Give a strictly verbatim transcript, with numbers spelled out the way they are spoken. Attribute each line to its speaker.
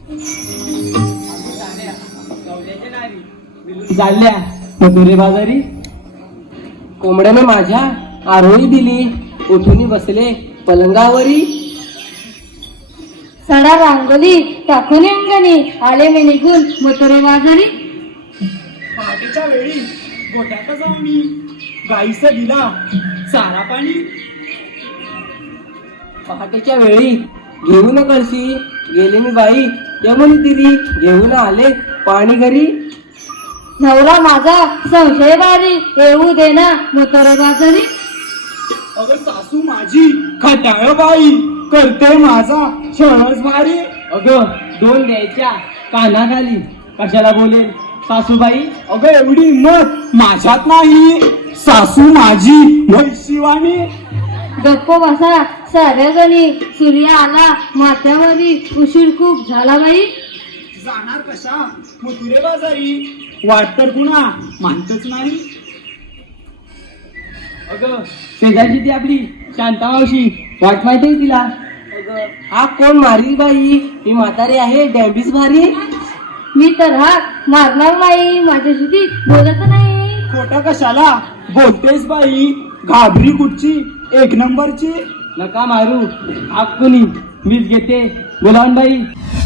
Speaker 1: चालल्या मथुरे बाजारी. कोंबड्याने माझ्या आरोळी दिली, उठून बसले पलंगावरी.
Speaker 2: सडा रांगोली टाकून अंगणी, आले मी निघून मथुरे बाजारी.
Speaker 3: पहाटेच्या वेळी गोठ्यात जाऊन मी गाईचा दिला चारा पाणी.
Speaker 1: पहाटेच्या वेळी घेऊन कळशी गेले मी बाई यमुनी तिरी, घेऊन आले पाणी घरी.
Speaker 2: नवरा माझा संशय बारी, येऊ दे ना मथुरे बाजारी.
Speaker 3: अगं सासू माझी खटाळ बाई, करते माझा शरच भारी.
Speaker 1: अगं दोन द्यायच्या कानाखाली, कशाला बोलेल सासूबाई.
Speaker 3: अगं एवढी हिंमत माझ्यात नाही, सासू माझी वैशिवानी.
Speaker 2: गप्प बसा साऱ्या जणी, सूर्य आला माथ्यावरी, उशीर खूप झाला बाई.
Speaker 3: जाणार कशा मथुरे बाजारी, वाट तर कुणा मानतच नाही.
Speaker 1: अगं शेजारची ती आपली शांता मावशी, वाट माहिती तिला. अगं हा कोण मारी बाई, ही म्हातारी आहे डॅम्बिस भारी.
Speaker 2: मी तर हाक मारणार नाही, माझ्याशी ती बोलत नाही.
Speaker 3: खोटा कशाला बोलतेस बाई, घाबरी कुठची एक नंबरची.
Speaker 1: नका मारू हाक कुणी, मीच घेते बोलावून बाई.